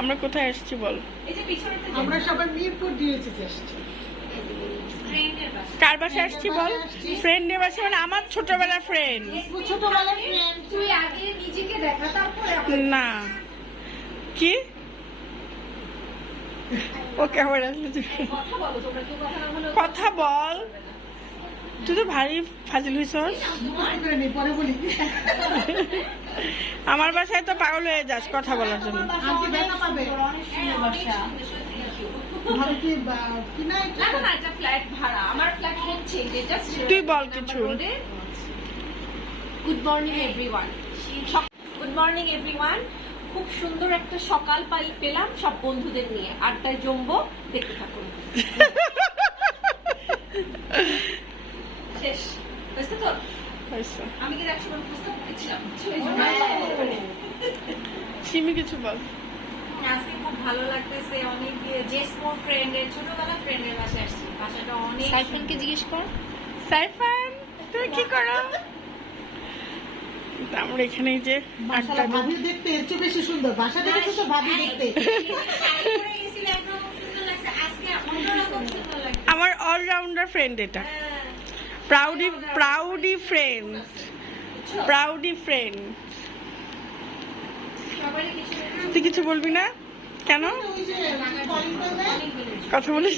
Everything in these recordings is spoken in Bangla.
আমরা কোথায় আসছি বল? আমরা সবাই মিরপুর দিয়েছি আসছি। কার বাসায় আসছি বল? ফ্রেন্ডের বাসায়, মানে আমার ছোটবেলার ফ্রেন্ড। ছোটবেলার ফ্রেন্ড। তুই আগে নিজেকে দেখা, তারপরে না কি ও কেমন আসলে কথা বলো। তোমরা কেউ কথা না বলো। কথা বল। তুই তো ভারী ফাজিল হইছস। পরে বলি। আমার বাসায় তো পাগল হয়ে যাস কথা বলার জন্য। আজকে দেখা পাবে। অনেক সুন্দর বাসা। ভালো কি কিনা না, এটা ফ্ল্যাট ভাড়া। আমার ফ্ল্যাট হচ্ছে যেটা। তুই বল কিছু। Good morning everyone. Good morning everyone. খুব সুন্দর একটা সকাল পেলাম সব বন্ধুদের নিয়ে আড্ডায় জমবো। দেখতে থাকুন। শেষ হয়েছে তো? আমি কি একসময় প্রস্তাব করেছিলাম? সিমি কিছু বল। আজকে খুব ভালো লাগতেছে। অনেক জেসমোর ফ্রেন্ডের, ছোটবেলার ফ্রেন্ডের বাসায় আসছি। বাসাটা অনেক। সাইফানকে জিজ্ঞেস কর। সাইফান তুমি কি করো? আমরা এখানে যে বাসাটা ভাবি দেখতে এর চেয়ে বেশি সুন্দর। বাসা দেখেছো তো ভাবি দেখতে। আমার অলরাউন্ডার ফ্রেন্ড এটা। প্রাউডি ফ্রেন্ড। তুই কিছু বলবি না কেন? ওই যে কথা বলিস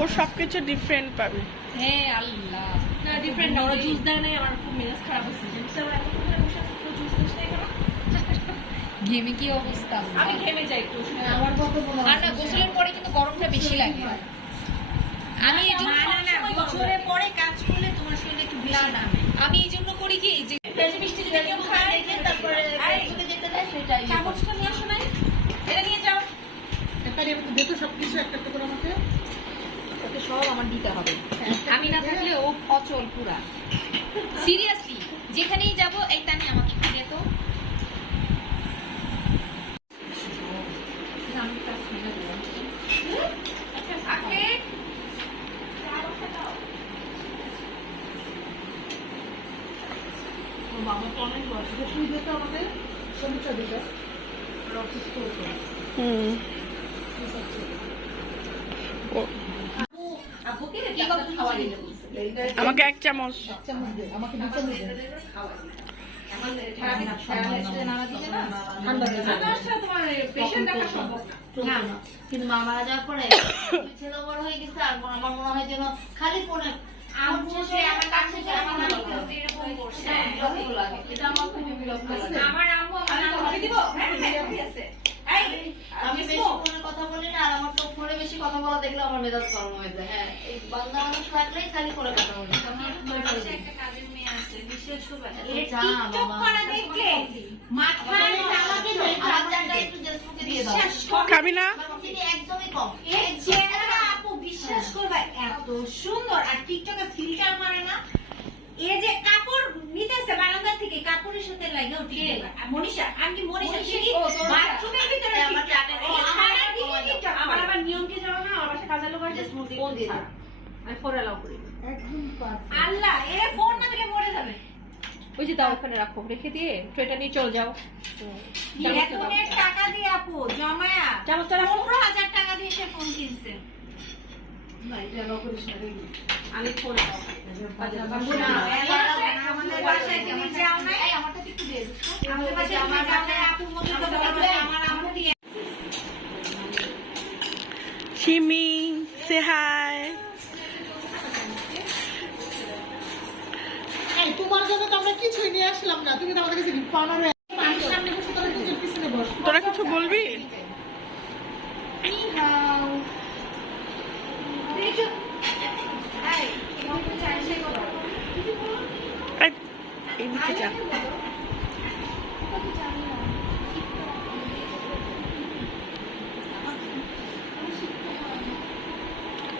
ও সবকিছু ডিফারেন্ট পাবে। হ্যাঁ আল্লাহ, না ডিফারেন্ট না। ওরা জুস দেয় নাই, আমার খুব মেজাজ খারাপ হচ্ছে। ঘেমে কি অবস্থা? আমি ঘেমে যাই একটু। আমার কত মনে আর না, গোসলের পরে কিন্তু গরমটা বেশি লাগে। আমি এই জন্য গোসলের পরে কাজ করলে তোমার শরীরে একটু বেশি নামে। আমি এই জন্য করি কি, যে মিষ্টি যদি কেউ খায় তারপরে যেতে দেয় সেটাই। চামচটা নিয়ে আসো নাই, এটা নিয়ে যাও। দেখো সবকিছু একটা একটা করে আমাকে। ওকে সব আমার দিতে হবে। আমি না থাকলে ও অচল পুরা। সিরিয়াসলি যেখানেই যাব এই তানি আমাকে দিয়ে তো। বাবা তো অনেক বয়স শুয়ে যেতে আমাদের সমস্যা দিতে অফিস করতে। আপুকে কি কথা খাওয়া দিতে বলছে? আমাকে এক চামচ। চামচ দে আমাকে 2 চামচ দে। ঠান্ডা দিয়ে কিন্তু মা মারা যাওয়ার পরে ছেলে বড় হয়ে গেছে। আর আমার মনে হয় যেন খালি ফোনে আমার কাছে এটা আমার খুবই বিরক্ত লাগে। আমার আম্মু আমার দিব। হ্যাঁ আমি বেশি ফোনে কথা বলি না। আর আমার তো ফোনে বেশি কথা বলা দেখলে আমার মেজাজ গরম হয়ে যায়। হ্যাঁ, এই বাংলা মানুষ থাকলেই খালি ফোনে কথা বলি। একটা কাজের মেয়ে আছে, বিশেষ করে টিকটক করা দেখলে মাথায় আমাকে আমার জায়গা একটু জেসবুকে দিয়ে দাও। খাবি না? চিনি একদমই কম। এই চেহারা আপু বিশ্বাস করবা এত সুন্দর। আর টিকটকে ফিল্টার মারে না। এই যে কাপড় নিতেছে বারান্দা থেকে, কাপড়ের সাথে লাগে উঠে মনীষা। আমি কি মনীষা চিনি? বাথরুমের ভিতরে আমার জানে আমার আবার নিয়মকে যাওয়া না। আমার বাসায় কাজের লোক আছে, ফোন দিয়ে দাও। আমি ফোন অ্যালাউ করি না। একদম পারফেক্ট। আল্লাহ, এ ফোন না দিলে মরে যাবে। ওই যে দাও, ওখানে রাখো, রেখে দিয়ে ট্রেটা নিয়ে চলে যাও। এতনের টাকা দিয়ে আপু জমায়া চামচটা রাখো। 15,000 টাকা দিয়ে সে ফোন কিনছে। না এটা না করিস না রে। আমি ফোন আমাদের বাসায় তুমি যাও না। এই আমারটা একটু দিয়ে দিস। আমাদের বাসায় আমার যাও আপু মতো বলে আমার আম্মু দিয়ে। সিমি সে হাই। এই তোমার জন্য তো আমরা কিছুই নিয়ে আসলাম না। তুমি তো আমাদের কাছে গিফট পাওনা রে। পানির সামনে বসে তোরা নিজের পিছনে বস। তোরা কিছু বলবি? নি হাও। এইদিকে যা।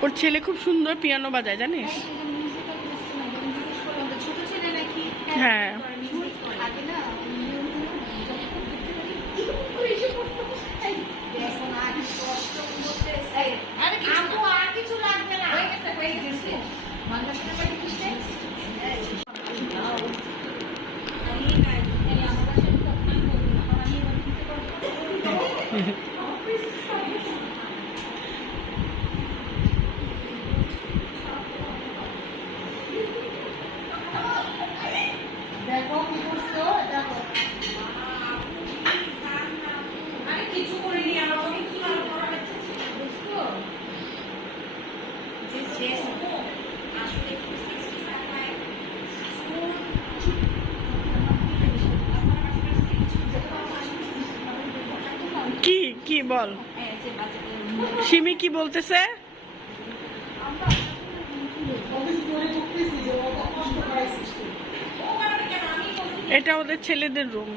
ওর ছেলে খুব সুন্দর পিয়ানো বাজায়, জানিস? ছোট ছেলে নাকি? হ্যাঁ। আগে না আপু আর কিছু লাগবে না। হয়ে গেছে। বাংলা সিনেমা দেখিস? বল, এই যে বাচ্চাদের সিমি কি বলতেছে? এটা ওদের ছেলেদের রুম।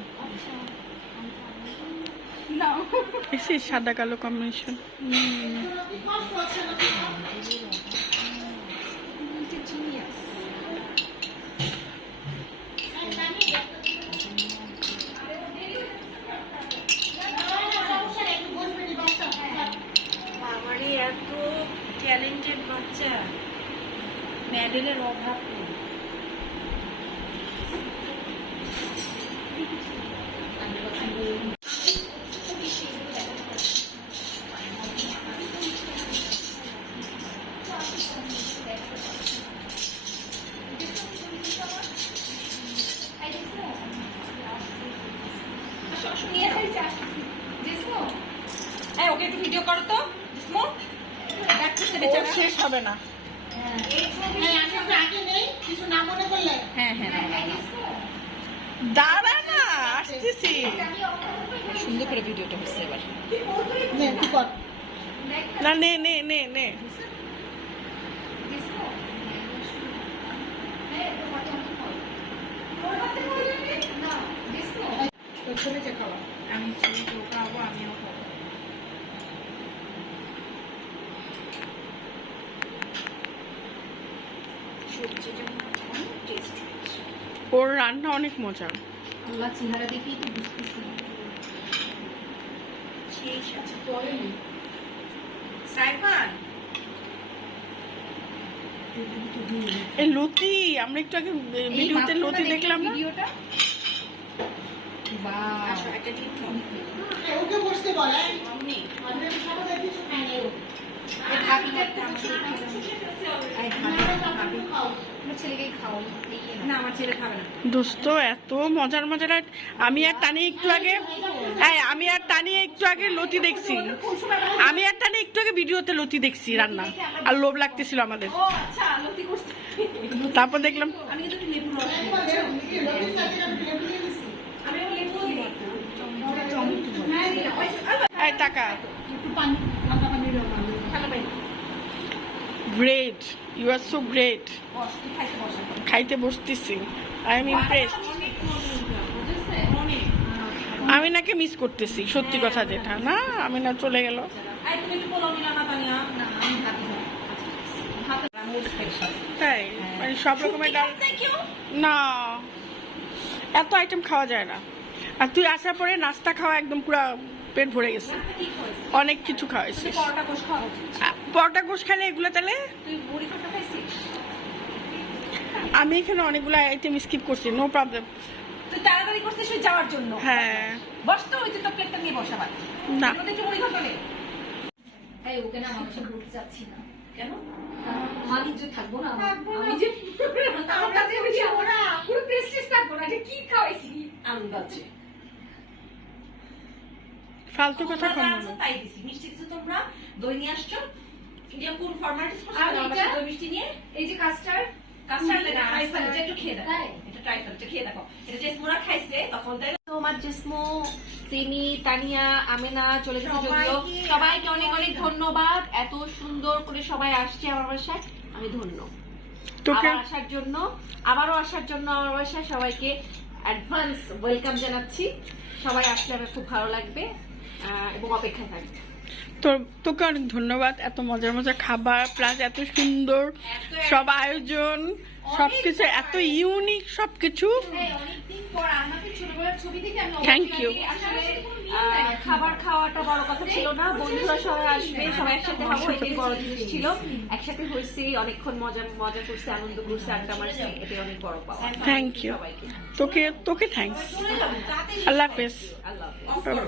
এসে সাদা কালো কম্বিনেশন। বাবারে এত ট্যালেন্টেড বাচ্চা, মেডেলের অভাব নেই। এই ওকে একটু ভিডিও করো তো জিসমো, ডাকতেছে ও বেচারা। শেষ হবে না। হ্যাঁ হ্যাঁ দাঁড়া না, আসতেছি। সুন্দর করে ভিডিওটা হচ্ছে এবার। না, নে নে নে নে। আমি ছেলেকেও খাওয়াবো, আমিও খাবো। সবজিটা অনেক টেস্ট হচ্ছে। ওর রান্না অনেক মজা। আল্লাহ চেহারা দেখেই তো বুঝতেছি। ঠিক আছে সাইফান, এই লতি, আমরা একটু আগে ভিডিওতে লতি দেখলাম না? ভিডিওটা বাহ, আসো একটা টিপ নাও। ওকে বসতে বলে অমনি আমাদের সবাই কিছু খাই না ও এই ভাবিটা আমার ছেলে খাবে না। এই ভাবি আমার ছেলেকে খাও না, আমার ছেলে খাবে না। দোস্ত এত মজার মজার আমি আর টানি একটু আগে লতি দেখছি। আমি আর টানি একটু আগে ভিডিওতে লতি দেখছি রান্না, আর লোভ লাগতেছিল আমাদের। ও আচ্ছা, লতি করছে। তারপর দেখলাম আমি কিন্তু একটু লেবু রস দিই। আমি ও লেবু দিই। এই টাকা একটু পানি ঠান্ডা পানি দাও খালো ভাই, great, you are so great. Boss, তুই খাইতে বস এখন। খাইতে বসতেছি, আই এম ইমপ্রেসড। অনেক মজা, বুঝেছে? অনেক। আমি নাকি মিস করতেছি, সত্যি কথা যেটা না, আমি না চলে গেল। এই তুমি একটু পোলাও নিলা না তানিয়া? না আমি ভাবি না ভাতে রান্নার স্পেশাল। তাই মানে সব রকমের ডাল না, এত আইটেম খাওয়া যায় না। আর তুই আসার পরে নাস্তা খাওয়া একদম পুরো পেট ভরে গেছে, কি খাইছিস? অনেক কিছু খাওয়াইছিস। পরোটা গোশ খাওয়া উচিত। পরোটা গোশ খেলে এগুলো তাহলে তুই মুড়ি খাটা খাইছিস? আমি এখানে অনেকগুলো আইটেম স্কিপ করছি, নো প্রবলেম। তুই তাড়াতাড়ি করছিস ওই যাওয়ার জন্য। হ্যাঁ বস তো, ওই তুই তো প্লেটটা নিয়ে বসা ভাই। না, ওদের একটু মুড়ি খাটো নে। এই ওকে না মানুষের বলতে চাচ্ছি না, কেন? কারণ মালিক যে থাকবো না থাকবো না। আমি যে আমরা যে ওই যে ওরা পুরো প্রেস্টিজ থাকবো না, এটা কি খাওয়াইছি আন্দাজে। ফালতু কথা তোমরা কম যা আনছো তাই দিছি। মিষ্টি দিছো তোমরা, দই নিয়ে আসছো। এটা কোন ফরম্যালিটিস করছো? আর আমার এটা? বাসায় দই মিষ্টি নিয়ে এই যে কাস্টার্ড কাস্টার্ড না, ট্রাইফল, এটা একটু খেয়ে দেখো। তাই? এটা ট্রাইফল, এটা খেয়ে দেখো। এটা যে মোরা খাইছে তখন তাই তোমার জিসমো, সিমি, তানিয়া, আমেনা চলে গেছে যদিও। সবাইকে সবাইকে অনেক অনেক ধন্যবাদ, এত সুন্দর করে সবাই আসছে আমার বাসায়, আমি ধন্য। তোকে আবারও আসার জন্য আমার বাসায় সবাইকে অ্যাডভান্স ওয়েলকাম জানাচ্ছি। সবাই আসলে আমার খুব ভালো লাগবে এবং অপেক্ষায় থাকবে। তোকে অনেক ধন্যবাদ, এত মজার মজার খাবার প্লাস এত সুন্দর সব আয়োজন, সবকিছু এত ইউনিক সবকিছু। অনেকদিন পর আমাকে ছোটবেলার ছবি থেকে আমি Thank you. আসলে খাবার খাওয়াটা বড় কথা ছিল না, বন্ধুরা সবাই আসবে, সবাই একসাথে হবো, এটাই বড় জিনিস ছিল। একসাথে হয়েছি, অনেকক্ষণ মজা করছি, আনন্দ করছি, আড্ডা মারছি, এটাই অনেক বড় পাওয়া। থ্যাংক ইউ, সবাইকে তোকে থ্যাংকস। আল্লাহ হাফেজ। আল্লাহ হাফেজ। অফ করো।